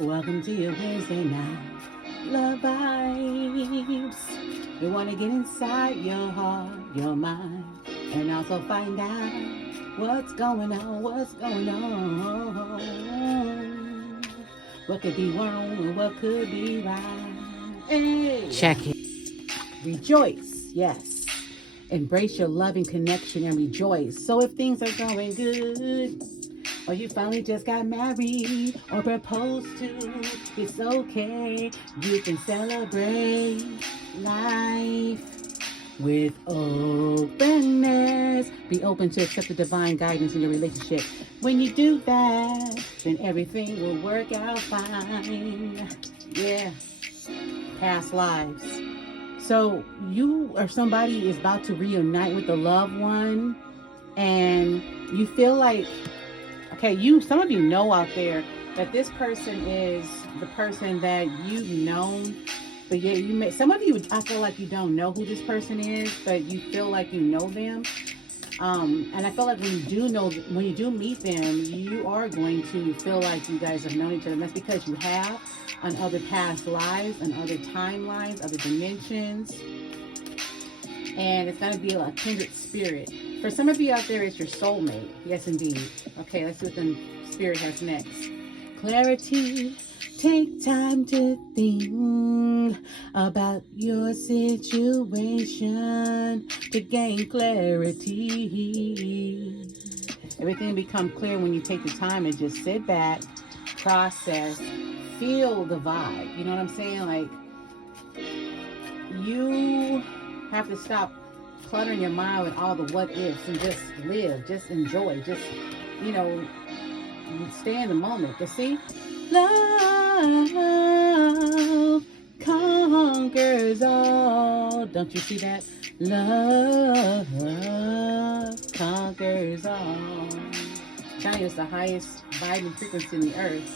Welcome to your Wednesday night love vibes. We want to get inside your heart, your mind, and also find out what's going on, what could be wrong and what could be right. Hey, check it. Rejoice, yes. Embrace your loving connection and rejoice. So if things are going good, or you finally just got married or proposed to, it's okay. You can celebrate life with openness. Be open to accept the divine guidance in your relationship. When you do that, then everything will work out fine. Yeah. Past lives. So you or somebody is about to reunite with a loved one, and you feel like, okay, some of you know out there that this person is the person that you've known, but yeah, some of you, I feel like you don't know who this person is, but you feel like you know them. And I feel like when you do meet them, you are going to feel like you guys have known each other. And that's because you have on other past lives, on other timelines, other dimensions. And it's going to be a kindred spirit. For some of you out there, it's your soulmate. Yes, indeed. Okay, let's see what the spirit has next. Clarity. Take time to think about your situation to gain clarity. Everything becomes clear when you take the time and just sit back, process, feel the vibe. You know what I'm saying? Like, you have to stop cluttering your mind with all the what ifs and just live, just enjoy, just, stay in the because see, love conquers all. Don't you see that? Love conquers all. China is the highest vibrating frequency in the earth.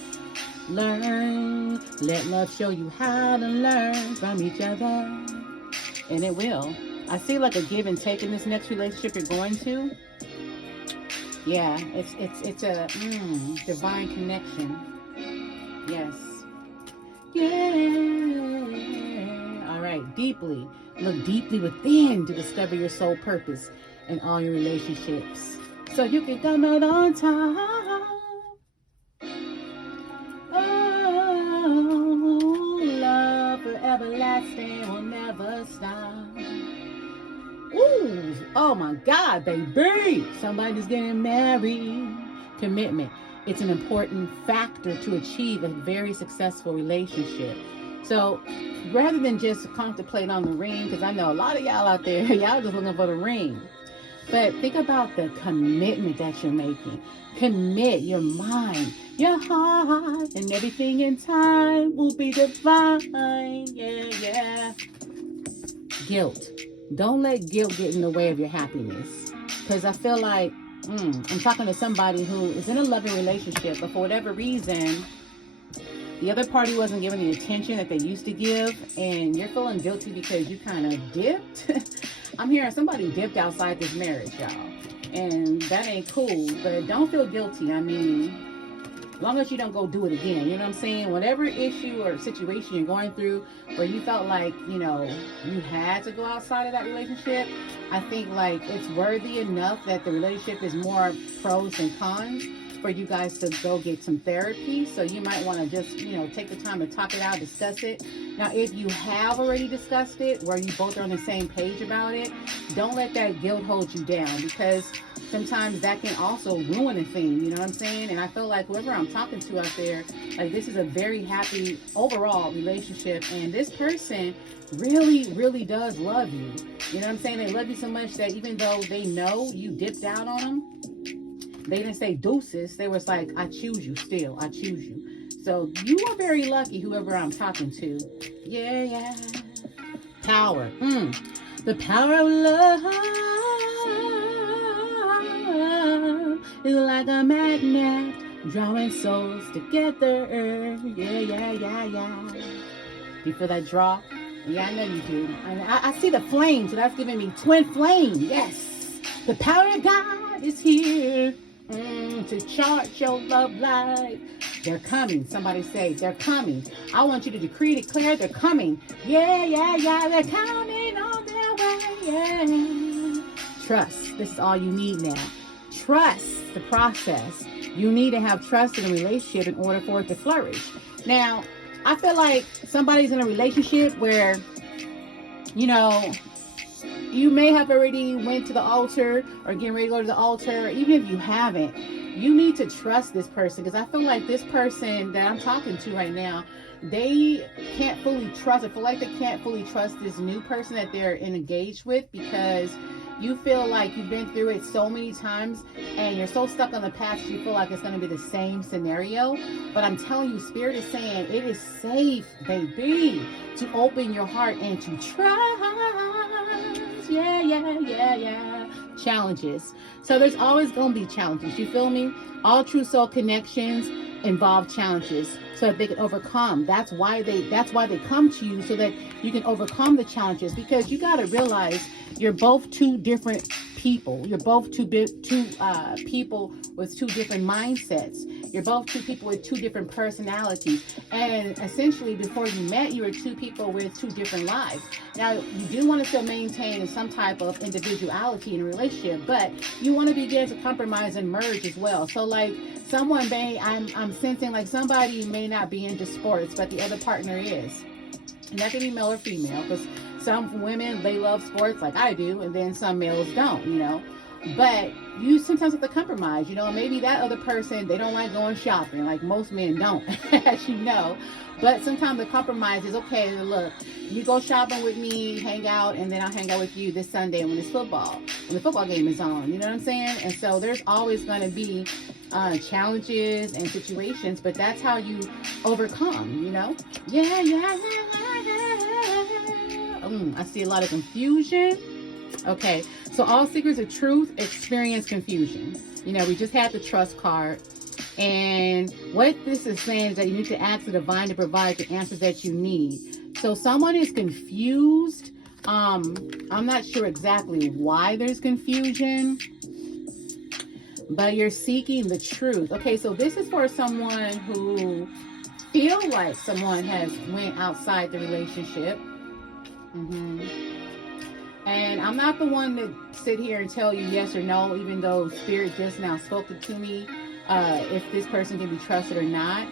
Learn, let love show you how to learn from each other, and it will. I see like a give and take in this next relationship you're going to. Yeah, it's a divine connection. Yes. Yeah. All right. Look deeply within to discover your soul purpose in all your relationships, so you can come out on top. Oh, love forever lasting will never stop. Ooh, oh my God, baby. Somebody's getting married. Commitment. It's an important factor to achieve a very successful relationship. So rather than just contemplate on the ring, because I know a lot of y'all out there, y'all just looking for the ring. But think about the commitment that you're making. Commit your mind, your heart, and everything in time will be divine. Yeah. Guilt. Don't let guilt get in the way of your happiness. Because I feel like I'm talking to somebody who is in a loving relationship, but for whatever reason, the other party wasn't giving the attention that they used to give, and you're feeling guilty because you kind of dipped. I'm hearing somebody dipped outside this marriage, y'all. And that ain't cool, but don't feel guilty. I mean, as long as you don't go do it again, you know what I'm saying? Whatever issue or situation you're going through where you felt like, you had to go outside of that relationship, I think like it's worthy enough that the relationship is more pros than cons for you guys to go get some therapy. So you might want to just, take the time to talk it out, discuss it. Now, if you have already discussed it, where you both are on the same page about it, don't let that guilt hold you down, because sometimes that can also ruin a thing, you know what I'm saying? And I feel like whoever I'm talking to out there, like this is a very happy overall relationship, and this person really, really does love you. You know what I'm saying? They love you so much that even though they know you dipped out on them, they didn't say deuces. They was like, I choose you still. I choose you. So you are very lucky, whoever I'm talking to. Yeah. Power. The power of love is like a magnet drawing souls together. Yeah. Do you feel that draw? Yeah, I know you do. And I see the flame, so that's giving me twin flame. Yes. The power of God is here. to chart your love life. They're coming. Somebody say, they're coming. I want you to decree, declare, they're coming. Yeah, yeah, yeah, they're coming on their way. Yeah. Trust. This is all you need now. Trust the process. You need to have trust in a relationship in order for it to flourish. Now, I feel like somebody's in a relationship where, you know, you may have already went to the altar or getting ready to go to the altar. Even if you haven't, you need to trust this person, because I feel like this person that I'm talking to right now, they can't fully trust. I feel like they can't fully trust this new person that they're engaged with, because you feel like you've been through it so many times and you're so stuck on the past, you feel like it's going to be the same scenario. But I'm telling you, Spirit is saying it is safe, baby, to open your heart and to trust. Yeah, yeah, yeah, yeah. Challenges. So there's always going to be challenges. You feel me? All true soul connections involve challenges so that they can overcome. That's why they come to you, so that you can overcome the challenges, because you got to realize you're both two different people. You're both two people with two different mindsets. You're both two people with two different personalities. And essentially, before you met, you were two people with two different lives. Now, you do want to still maintain some type of individuality in a relationship, but you want to begin to compromise and merge as well. So, like, someone may, I'm sensing like somebody may not be into sports, but the other partner is. And that can be male or female, because some women, they love sports like I do, and then some males don't, you know. But you sometimes have to compromise, you know. Maybe that other person, they don't like going shopping, like most men don't, as you know. But sometimes the compromise is, okay, look, you go shopping with me, hang out, and then I'll hang out with you this Sunday when it's football, when the football game is on, you know what I'm saying? And so there's always going to be challenges and situations, but that's how you overcome, you know? Yeah, yeah, yeah, yeah. I see a lot of confusion. Okay, so all seekers of truth experience confusion. You know, we just had the trust card. And what this is saying is that you need to ask the divine to provide the answers that you need. So someone is confused. I'm not sure exactly why there's confusion, but you're seeking the truth. Okay, so this is for someone who feel like someone has went outside the relationship. And I'm not the one to sit here and tell you yes or no, even though Spirit just now spoke it to me, if this person can be trusted or not.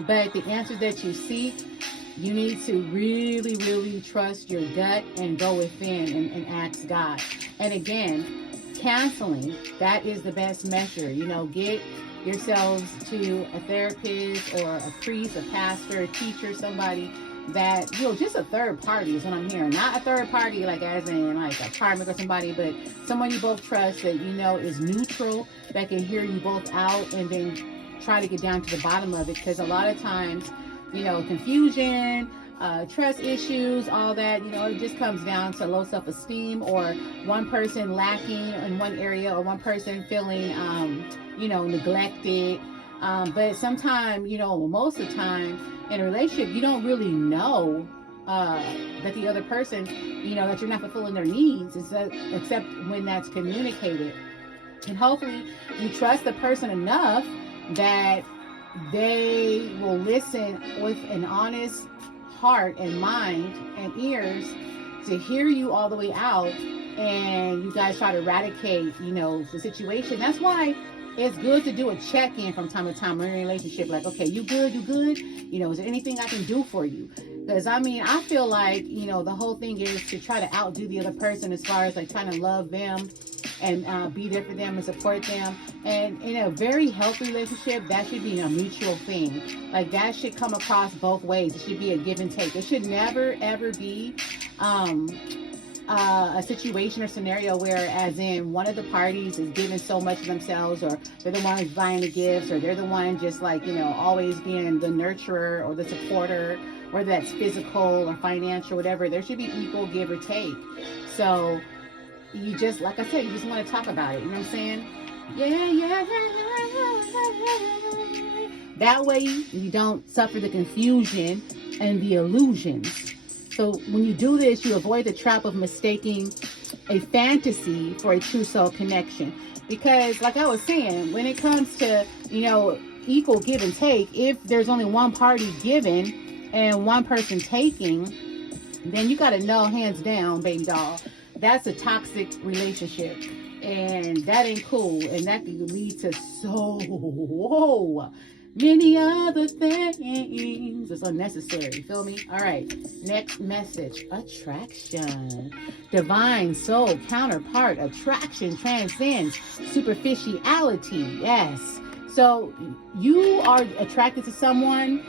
But the answers that you seek, you need to really, really trust your gut and go within and ask God. And again, counseling, that is the best measure. You know, get yourselves to a therapist or a priest, a pastor, a teacher, somebody that, you know, just a third party is what I'm hearing. Not a third party like as in like a karmic or somebody, but someone you both trust that you know is neutral, that can hear you both out and then try to get down to the bottom of it. Because a lot of times, you know, confusion, trust issues, all that, you know, it just comes down to low self-esteem, or one person lacking in one area, or one person feeling, you know, neglected. But sometimes, you know, most of the time in a relationship, you don't really know that the other person, you know, that you're not fulfilling their needs, except when that's communicated. And hopefully you trust the person enough that they will listen with an honest heart and mind and ears to hear you all the way out, and you guys try to eradicate, you know, the situation. That's why it's good to do a check-in from time to time in a relationship. Like, okay, you good? You good? You know, is there anything I can do for you? Because, I mean, I feel like, you know, the whole thing is to try to outdo the other person as far as, like, trying to love them and be there for them and support them. And in a very healthy relationship, that should be a mutual thing. Like, that should come across both ways. It should be a give and take. It should never, ever be a situation or scenario where, as in, one of the parties is giving so much of themselves, or they're the one who's buying the gifts, or they're the one just like, you know, always being the nurturer or the supporter, whether that's physical or financial, whatever. There should be equal give or take. So you just, like I said, you just want to talk about it. You know what I'm saying? Yeah. That way you don't suffer the confusion and the illusions. So when you do this, you avoid the trap of mistaking a fantasy for a true soul connection. Because like I was saying, when it comes to, equal give and take, if there's only one party giving and one person taking, then you got to know, hands down, baby doll, that's a toxic relationship. And that ain't cool. And that could lead to so many other things. It's unnecessary. Feel me? All right. Next message. Attraction. Divine soul counterpart. Attraction transcends superficiality. Yes. So you are attracted to someone,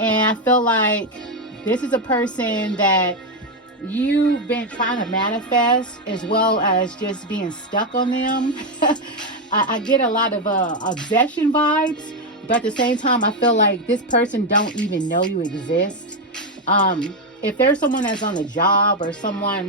and I feel like this is a person that you've been trying to manifest, as well as just being stuck on them. I get a lot of obsession vibes, but at the same time, I feel like this person don't even know you exist. If there's someone that's on the job, or someone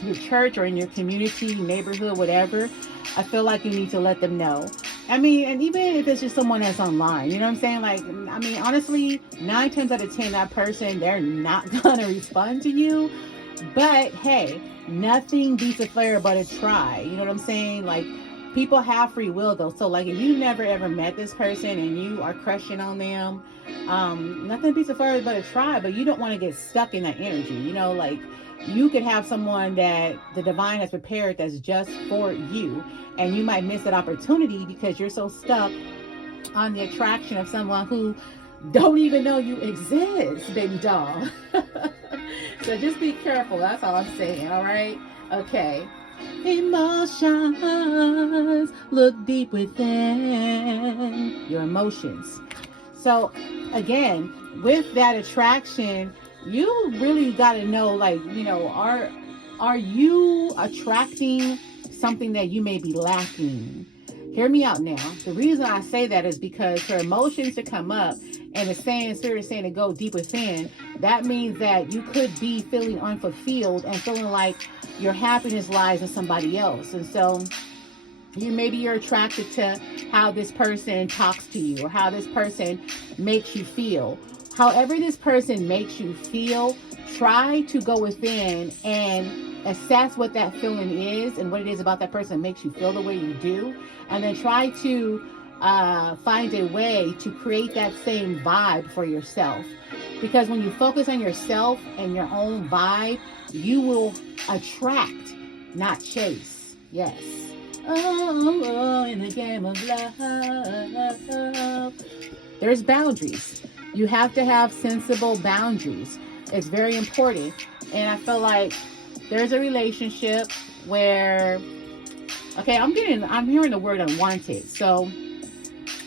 in your church or in your community, neighborhood, whatever, I feel like you need to let them know. I mean, and even if it's just someone that's online, you know what I'm saying? Like, I mean, honestly, 9 times out of 10, that person, they're not going to respond to you. But hey, nothing beats a flare but a try. You know what I'm saying? Like, people have free will though. So like, if you never ever met this person and you are crushing on them, nothing beats a flare but a try. But you don't want to get stuck in that energy. Like, you could have someone that the divine has prepared that's just for you, and you might miss that opportunity because you're so stuck on the attraction of someone who don't even know you exist, baby doll. So just be careful. That's all I'm saying. All right. Okay. Emotions. Look deep within your emotions. So again, with that attraction, you really got to know, like, are you attracting something that you may be lacking? Hear me out now. The reason I say that is because for emotions to come up, and the spirit saying to go deep within, that means that you could be feeling unfulfilled and feeling like your happiness lies in somebody else. And so maybe you're attracted to how this person talks to you, or how this person makes you feel. However this person makes you feel, try to go within and assess what that feeling is and what it is about that person that makes you feel the way you do. And then try to find a way to create that same vibe for yourself. Because when you focus on yourself and your own vibe, you will attract, not chase. Yes. Oh, in the game of love, there's boundaries. You have to have sensible boundaries. It's very important. And I feel like there's a relationship where, okay, I'm hearing the word unwanted. So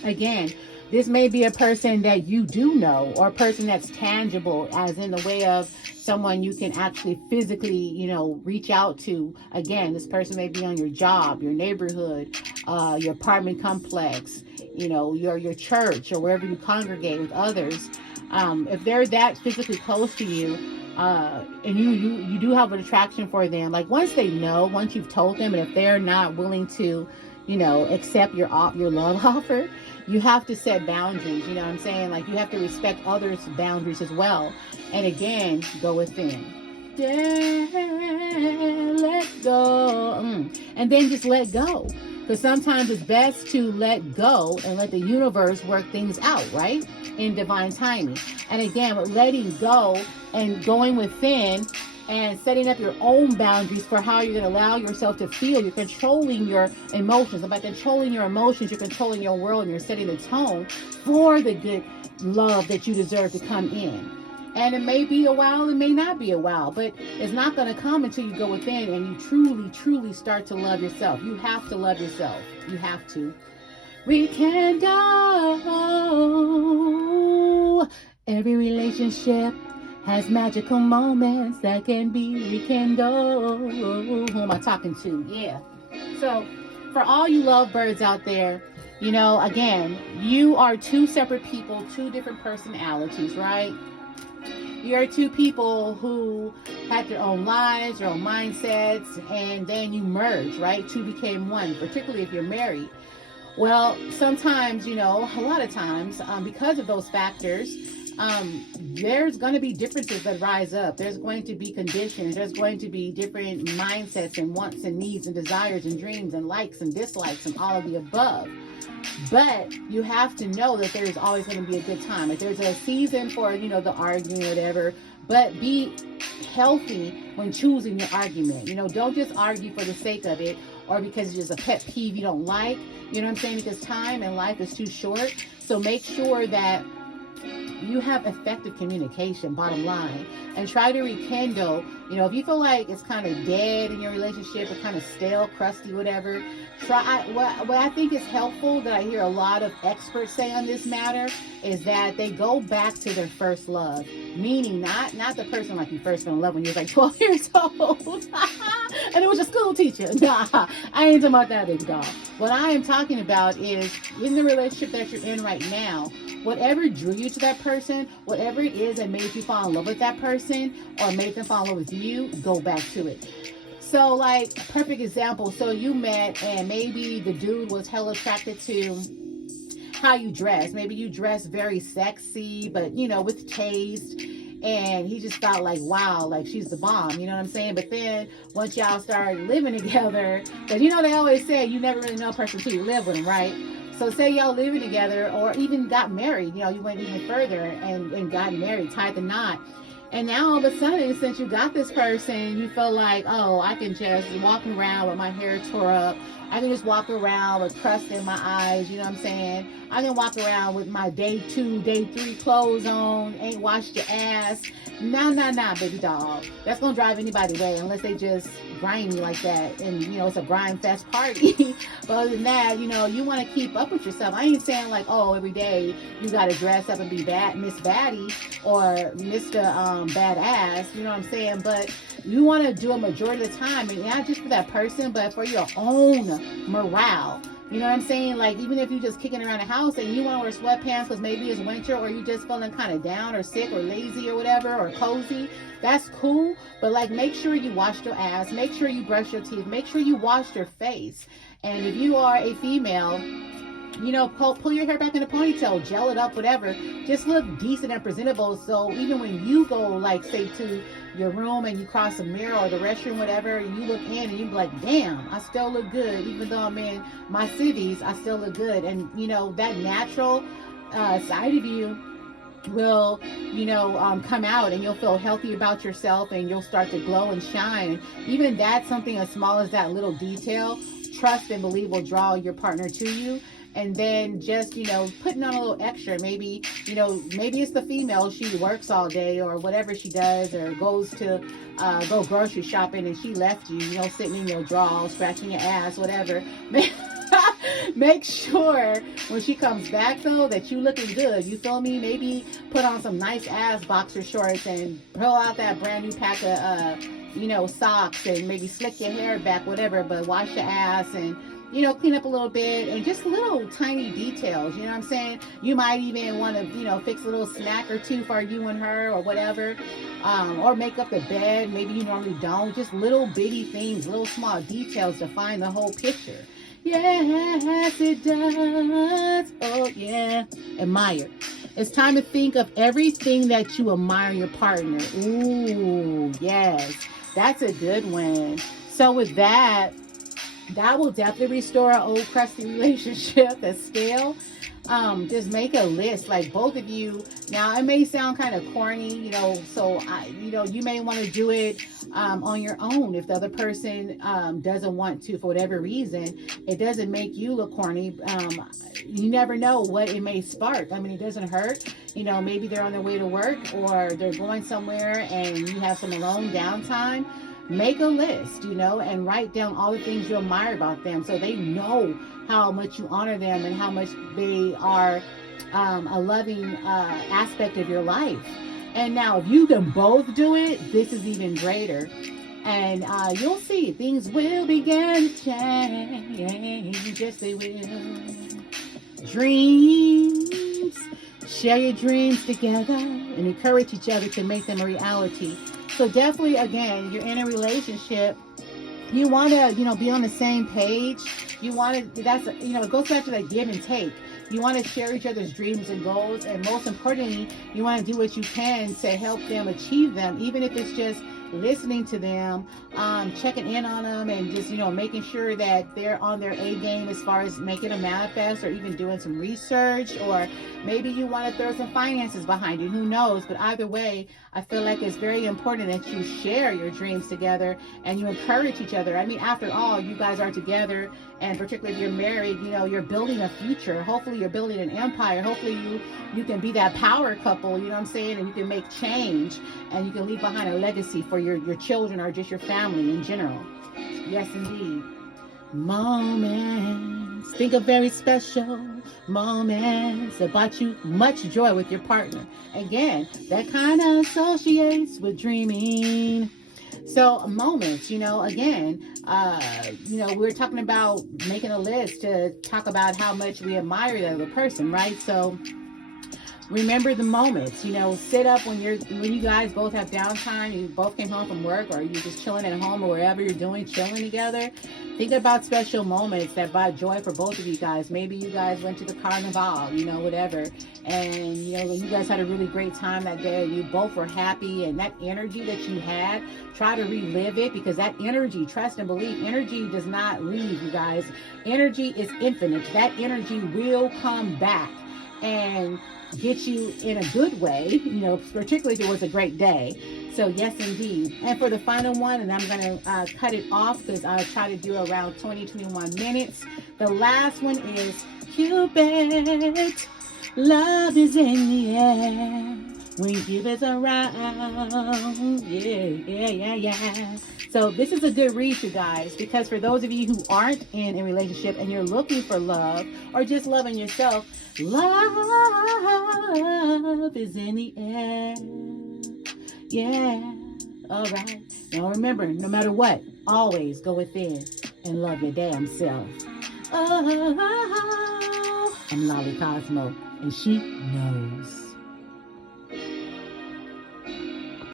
again, this may be a person that you do know, or a person that's tangible, as in the way of someone you can actually physically, reach out to. Again, this person may be on your job, your neighborhood, your apartment complex, your church, or wherever you congregate with others. If they're that physically close to you, and you do have an attraction for them, like once you've told them, and if they're not willing to, accept your love offer, you have to set boundaries. You know what I'm saying? Like, you have to respect others' boundaries as well. And again, go within. Yeah, let go. And then just let go. Because sometimes it's best to let go and let the universe work things out, right? In divine timing. And again, with letting go and going within and setting up your own boundaries for how you're going to allow yourself to feel. You're controlling your emotions. And by controlling your emotions, you're controlling your world, and you're setting the tone for the good love that you deserve to come in. And it may be a while, it may not be a while, but it's not going to come until you go within and you truly, truly start to love yourself. You have to love yourself. You have to. Rekindle. Every relationship has magical moments that can be rekindled. Who am I talking to? Yeah. So, for all you lovebirds out there, again, you are two separate people, two different personalities, right? You're two people who had their own lives, their own mindsets, and then you merge, right? Two became one, particularly if you're married. Well, sometimes, a lot of times, because of those factors, there's going to be differences that rise up. There's going to be conditions. There's going to be different mindsets and wants and needs and desires and dreams and likes and dislikes and all of the above. But you have to know that there's always going to be a good time. If there's a season for, the arguing or whatever, but be healthy when choosing your argument. Don't just argue for the sake of it or because it's just a pet peeve you don't like. You know what I'm saying? Because time and life is too short. So make sure that you have effective communication, bottom line, and try to rekindle. If you feel like it's kind of dead in your relationship or kind of stale, crusty, whatever, what I think is helpful that I hear a lot of experts say on this matter is that they go back to their first love, meaning not the person like you first fell in love when you was like 12 years old and it was a school teacher. Nah, I ain't talking about that, big dog. What I am talking about is in the relationship that you're in right now, whatever drew you to that person, whatever it is that made you fall in love with that person or made them fall in love with you, go back to it. So, like, a perfect example. So you met and maybe the dude was hella attracted to how you dress. Maybe you dress very sexy, but, with taste. And he just thought like, wow, like she's the bomb. You know what I'm saying? But then once y'all start living together, because, they always say you never really know a person until you live with them, right? So say y'all living together or even got married, you went even further and got married, tied the knot. And now all of a sudden, since you got this person, you feel like, oh, I can just walk around with my hair tore up. I can just walk around with crust in my eyes. You know what I'm saying? I can walk around with my day 2, day 3 clothes on, ain't washed your ass. Nah, baby doll. That's going to drive anybody away unless they just grind you like that. And, it's a grind fest party. But other than that, you want to keep up with yourself. I ain't saying like, oh, every day you got to dress up and be Miss Baddie or Mr. Badass. You know what I'm saying? But you want to do a majority of the time, and not just for that person, but for your own morale. You know what I'm saying? Like, even if you're just kicking around the house and you want to wear sweatpants because maybe it's winter or you just feeling kind of down or sick or lazy or whatever or cozy, that's cool. But, like, make sure you wash your ass. Make sure you brush your teeth. Make sure you wash your face. And if you are a female, pull your hair back in a ponytail, gel it up, whatever. Just look decent and presentable. So even when you go, like, say, to your room and you cross a mirror or the restroom, whatever, and you look in and you be like, damn, I still look good. Even though I'm in my cities, I still look good. And, that natural side of you will, come out and you'll feel healthy about yourself and you'll start to glow and shine. And even that's something as small as that little detail, trust and believe will draw your partner to you. And then just, putting on a little extra. Maybe, maybe it's the female. She works all day or whatever she does or goes to go grocery shopping and she left you, sitting in your drawers, scratching your ass, whatever. Make sure when she comes back, though, that you looking good. You feel me? Maybe put on some nice ass boxer shorts and pull out that brand new pack of, socks and maybe slick your hair back, whatever. But wash your ass and clean up a little bit and just little tiny details, you know what I'm saying? You might even want to, fix a little snack or two for you and her or whatever, or make up the bed. Maybe you normally don't. Just little bitty things, little small details define the whole picture. Yes, it does. Oh, yeah. Admire. It's time to think of everything that you admire in your partner. Ooh, yes. That's a good one. So with that will definitely restore an old crusty relationship that's stale. Just make a list, like both of you. Now, it may sound kind of corny, so you may want to do it on your own. If the other person doesn't want to, for whatever reason, it doesn't make you look corny. You never know what it may spark. I mean, it doesn't hurt. Maybe they're on their way to work or they're going somewhere and you have some alone downtime. Make a list, and write down all the things you admire about them so they know how much you honor them and how much they are a loving aspect of your life. And now if you can both do it, this is even greater. And you'll see things will begin to change. Yes, they will. Dreams. Share your dreams together and encourage each other to make them a reality. So definitely, again, you're in a relationship. You want to, be on the same page. You want to, it goes back to that give and take. You want to share each other's dreams and goals, and most importantly, you want to do what you can to help them achieve them, even if it's just listening to them, checking in on them, and just, making sure that they're on their A game as far as making a manifest, or even doing some research, or maybe you want to throw some finances behind it. Who knows? But either way, I feel like it's very important that you share your dreams together and you encourage each other. I mean, after all, you guys are together, and particularly if you're married, you're building a future. Hopefully you're building an empire. Hopefully you can be that power couple, you know what I'm saying? And you can make change, and you can leave behind a legacy for your children, or just your family in general. Yes, indeed. Moments. Think of very special moments that brought you much joy with your partner. Again, that kind of associates with dreaming. So moments, again, we're talking about making a list to talk about how much we admire the other person, right? So remember the moments, sit up when you guys both have downtime, you both came home from work, or you're just chilling at home, or wherever you're doing, chilling together. Think about special moments that brought joy for both of you guys. Maybe you guys went to the carnival, whatever, and you guys had a really great time that day. You both were happy, and that energy that you had, try to relive it, because that energy, trust and believe, energy does not leave, you guys. Energy is infinite. That energy will come back and get you in a good way, particularly if it was a great day. So yes, indeed. And for the final one, and I'm going to cut it off because I'll try to do around 21 minutes. The last one is Cupid. Love is in the air when Cupid's around. Yeah. So this is a good read, you guys, because for those of you who aren't in a relationship and you're looking for love, or just loving yourself, love is in the air. Yeah. All right. Now remember, no matter what, always go within and love your damn self. Oh, I'm Lolly Cosmo, and she knows.